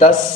10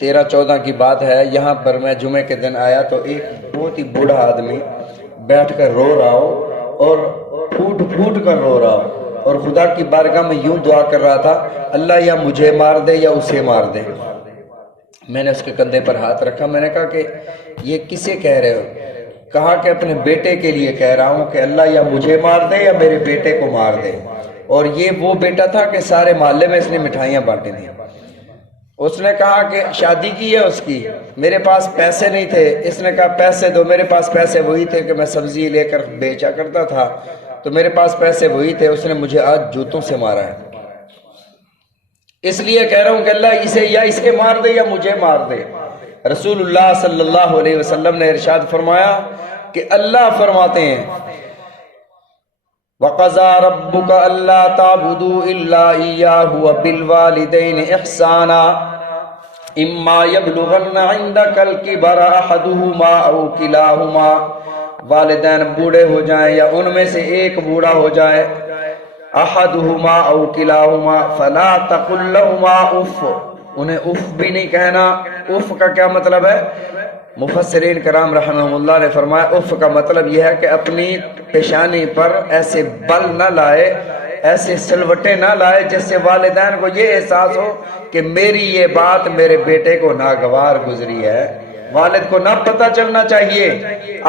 13-14 کی بات ہے، یہاں پر میں جمعے کے دن آیا تو ایک بہت ہی بوڑھا آدمی بیٹھ کر رو رہا ہو اور پھوٹ پھوٹ کر رو رہا ہو اور خدا کی بارگاہ میں یوں دعا کر رہا تھا، اللہ یا مجھے مار دے یا اسے مار دے۔ میں نے اس کے کندھے پر ہاتھ رکھا، میں نے کہا کہ یہ کسے کہہ رہے ہو؟ کہا کہ اپنے بیٹے کے لیے کہہ رہا ہوں کہ اللہ یا مجھے مار دے یا میرے بیٹے کو مار دے۔ اور یہ وہ بیٹا تھا کہ سارے محلے میں اس نے مٹھائیاں بانٹی تھیں۔ اس نے کہا کہ شادی کی ہے اس کی، میرے پاس پیسے نہیں تھے۔ اس نے کہا پیسے دو، میرے پاس پیسے وہی تھے کہ میں سبزی لے کر بیچا کرتا تھا، تو میرے پاس پیسے وہی تھے۔ اس نے مجھے آج جوتوں سے مارا ہے، اس لیے کہہ رہا ہوں کہ اللہ اسے یا اس کے مار دے یا مجھے مار دے۔ رسول اللہ صلی اللہ علیہ وسلم نے ارشاد فرمایا کہ اللہ فرماتے ہیں وَقَضَى رَبُّكَ أَلَّا تَعْبُدُوا إِلَّا إِيَّاهُ وَبِالْوَالِدَيْنِ إِحْسَانًا إِمَّا يَبْلُغَنَّ عِندَكَ الْكِبَرَ أَحَدُهُمَا أَوْ كِلَاهُمَا، والدین بوڑھے ہو جائیں یا ان میں سے ایک بوڑھا ہو جائے، احدہما او کلاہما فلا تقل لهما اف، انہیں اف بھی نہیں کہنا۔ اف کا کیا مطلب ہے؟ مفسرین کرام رحمہ اللہ نے فرمایا اف کا مطلب یہ ہے کہ اپنی پیشانی پر ایسے بل نہ لائے، ایسے سلوٹے نہ لائے جس سے والدین کو یہ احساس ہو کہ میری یہ بات میرے بیٹے کو ناگوار گزری ہے۔ والد کو نہ پتہ چلنا چاہیے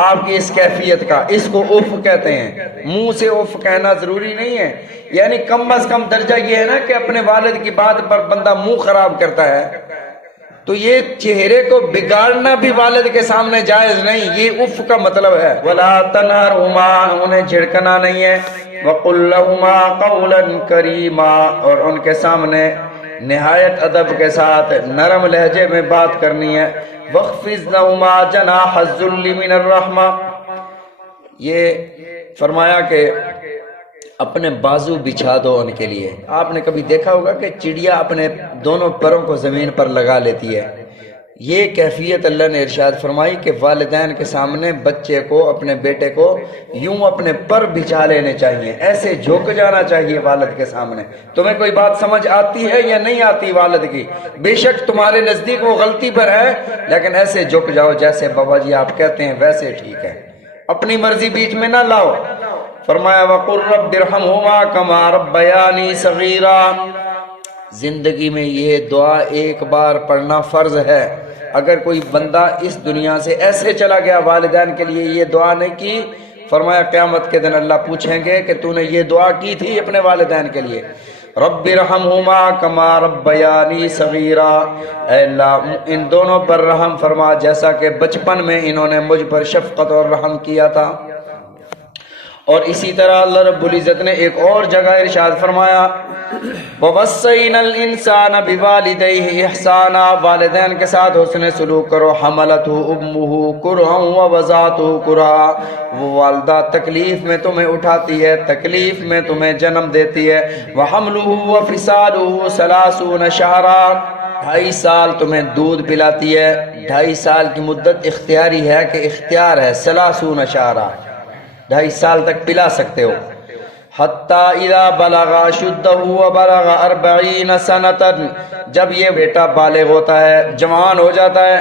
آپ کی اس کیفیت کا، اس کو اف کہتے ہیں۔ منہ سے اف کہنا ضروری نہیں ہے، یعنی کم از کم درجہ یہ ہے نا کہ اپنے والد کی بات پر بندہ منہ خراب کرتا ہے، تو یہ چہرے کو بگاڑنا بھی والد کے سامنے جائز نہیں، یہ اف کا مطلب ہے۔ وَلَا تَنْهَرْهُمَا، انہیں جھڑکنا نہیں ہے۔ وَقُلْ لَهُمَا قَوْلًا كَرِيمًا، اور ان کے سامنے نہایت ادب کے ساتھ نرم لہجے میں بات کرنی ہے۔ وَخْفِضْ لَهُمَا جَنَاحَ الذُّلِّ مِنَ الرَّحْمَةِ، یہ فرمایا کہ اپنے بازو بچھا دو ان کے لیے۔ آپ نے کبھی دیکھا ہوگا کہ چڑیا اپنے دونوں پروں کو زمین پر لگا لیتی ہے، یہ کیفیت اللہ نے ارشاد فرمائی کہ والدین کے سامنے بچے کو، اپنے بیٹے کو یوں اپنے پر بچھا لینے چاہیے، ایسے جھک جانا چاہیے والد کے سامنے۔ تمہیں کوئی بات سمجھ آتی ہے یا نہیں آتی والد کی، بے شک تمہارے نزدیک وہ غلطی پر ہے، لیکن ایسے جھک جاؤ جیسے بابا جی آپ کہتے ہیں ویسے ٹھیک ہے، اپنی مرضی بیچ میں نہ لاؤ۔ فرمایا وَقُلْ رَبِّ ارْحَمْهُمَا كَمَا رَبَّيَانِي صَغِيرًا، زندگی میں یہ دعا ایک بار پڑھنا فرض ہے۔ اگر کوئی بندہ اس دنیا سے ایسے چلا گیا والدین کے لیے یہ دعا نہیں کی، فرمایا قیامت کے دن اللہ پوچھیں گے کہ تو نے یہ دعا کی تھی اپنے والدین کے لیے؟ رب ارحمہما کما ربیانی صغیرا، اے اللہ ان دونوں پر رحم فرما جیسا کہ بچپن میں انہوں نے مجھ پر شفقت اور رحم کیا تھا۔ اور اسی طرح اللہ رب العزت نے ایک اور جگہ ارشاد فرمایا وَوَصَّيْنَا الْإِنسَانَ بِوَالِدَيْهِ إِحْسَانًا، والدین کے ساتھ حسن سلوک کرو۔ حملته أمه كرها ووضعته كرها، وہ والدہ تکلیف میں تمہیں اٹھاتی ہے، تکلیف میں تمہیں جنم دیتی ہے۔ وَحَمْلُهُ وَفِصَالُهُ 30 شهرًا، 2.5 سال تمہیں دودھ پلاتی ہے۔ 2.5 سال کی مدت اختیاری ہے کہ اختیار ہے، 30 شهرًا، 2.5 سال تک پلا سکتے ہو۔ حتی اذا بلغ اشدہ وبلغ 40 سنۃ، جب یہ بیٹا بالغ ہوتا ہے، جوان ہو جاتا ہے،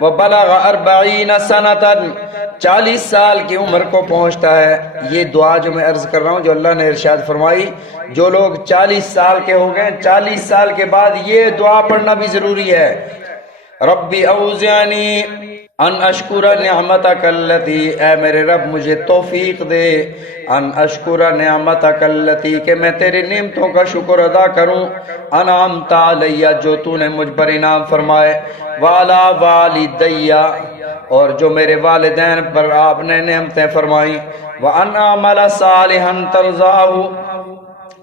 وبلغ 40 سنۃ، 40 سال کی عمر کو پہنچتا ہے۔ یہ دعا جو میں عرض کر رہا ہوں جو اللہ نے ارشاد فرمائی، جو لوگ 40 سال کے ہو گئے، 40 سال کے بعد یہ دعا پڑھنا بھی ضروری ہے۔ ربی اوزعنی ان اشکر نعمتک اللتی، اے میرے رب مجھے توفیق دے، ان اشکر نعمتک اللتی، کہ میں تیری نعمتوں کا شکر ادا کروں، انعمت علی، جو تو نے مجھ پر انعام فرمائے، وعلی والدی، اور جو میرے والدین پر آپ نے نعمتیں فرمائیں، وان اعمل صالحا ترضاہ،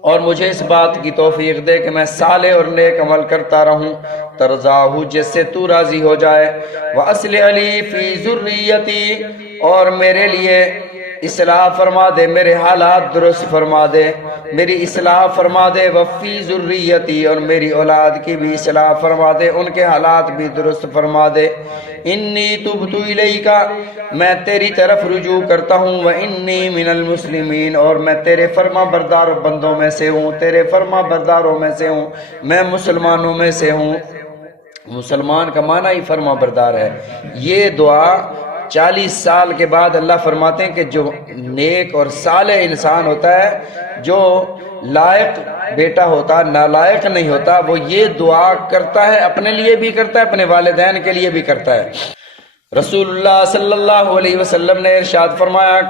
اور مجھے اس بات کی توفیق دے کہ میں صالح اور نیک عمل کرتا رہوں، ترضاہ جس سے تو راضی ہو جائے، وَأَصْلِحْ لِي فِي ذُرِّيَّتِي، اور میرے لیے اصلاح فرما دے، میرے حالات درست فرما دے، میری اصلاح فرما دے، وَفِي ذُرِّيَّتِي، اور میری اولاد کی بھی اصلاح فرما دے، ان کے حالات بھی درست فرما دے۔ انی تبت الیک، میں تیری طرف رجوع کرتا ہوں، وانی من المسلمین، اور میں تیرے فرما بردار بندوں میں سے ہوں، تیرے فرما برداروں میں سے ہوں، میں مسلمانوں میں سے ہوں۔ مسلمان کا معنی ہی فرما بردار ہے۔ یہ دعا 40 سال کے بعد اللہ فرماتے ہیں کہ جو نیک اور صالح انسان ہوتا ہے، جو لائق بیٹا ہوتا، نالائق نہیں ہوتا، وہ یہ دعا کرتا ہے، اپنے لیے بھی کرتا ہے، اپنے والدین کے لیے بھی کرتا ہے۔ رسول اللہ صلی اللہ علیہ وسلم نے ارشاد فرمایا،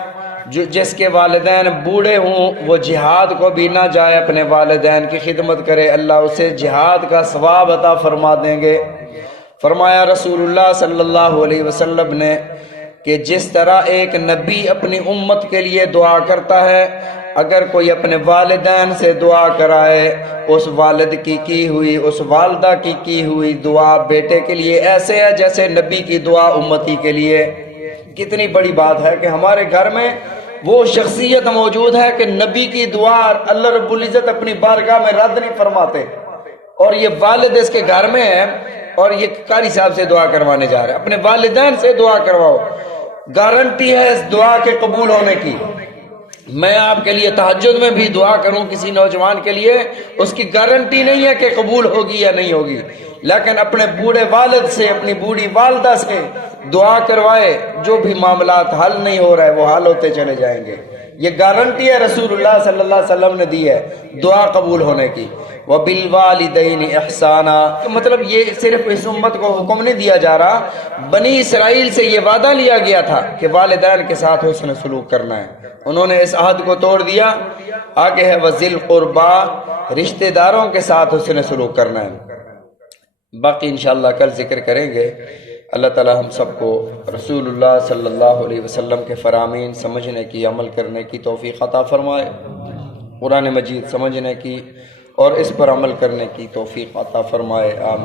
جس کے والدین بوڑھے ہوں وہ جہاد کو بھی نہ جائے، اپنے والدین کی خدمت کرے، اللہ اسے جہاد کا ثواب عطا فرما دیں گے۔ فرمایا رسول اللہ صلی اللہ علیہ وسلم نے کہ جس طرح ایک نبی اپنی امت کے لیے دعا کرتا ہے، اگر کوئی اپنے والدین سے دعا کرائے، اس والد کی ہوئی، اس والدہ کی ہوئی دعا بیٹے کے لیے ایسے ہے جیسے نبی کی دعا امتی کے لیے۔ کتنی بڑی بات ہے کہ ہمارے گھر میں وہ شخصیت موجود ہے کہ نبی کی دعا اللہ رب العزت اپنی بارگاہ میں رد نہیں فرماتے، اور یہ والد اس کے گھر میں ہے اور یہ قاری صاحب سے دعا کروانے جا رہے ہیں۔ اپنے والدین سے دعا کرواؤ، گارنٹی ہے اس دعا کے قبول ہونے کی۔ میں آپ کے لیے تہجد میں بھی دعا کروں کسی نوجوان کے لیے، اس کی گارنٹی نہیں ہے کہ قبول ہوگی یا نہیں ہوگی، لیکن اپنے بوڑھے والد سے، اپنی بوڑھی والدہ سے دعا کروائے، جو بھی معاملات حل نہیں ہو رہے وہ حل ہوتے چلے جائیں گے۔ یہ گارنٹی ہے رسول اللہ صلی اللہ علیہ وسلم نے دی ہے دعا قبول ہونے کی۔ وَبِالْوَالِدَيْنِ إِحْسَانًا، مطلب یہ صرف اس امت کو حکم نہیں دیا جا رہا، بنی اسرائیل سے یہ وعدہ لیا گیا تھا کہ والدین کے ساتھ حسن سلوک کرنا ہے، انہوں نے اس عہد کو توڑ دیا۔ آگے ہے وَذِي الْقُرْبَى، رشتہ داروں کے ساتھ حسن سلوک کرنا ہے۔ باقی انشاءاللہ کل ذکر کریں گے۔ اللہ تعالی ہم سب کو رسول اللہ صلی اللہ علیہ وسلم کے فرامین سمجھنے کی، عمل کرنے کی توفیق عطا فرمائے، قرآن مجید سمجھنے کی اور اس پر عمل کرنے کی توفیق عطا فرمائے، آمین۔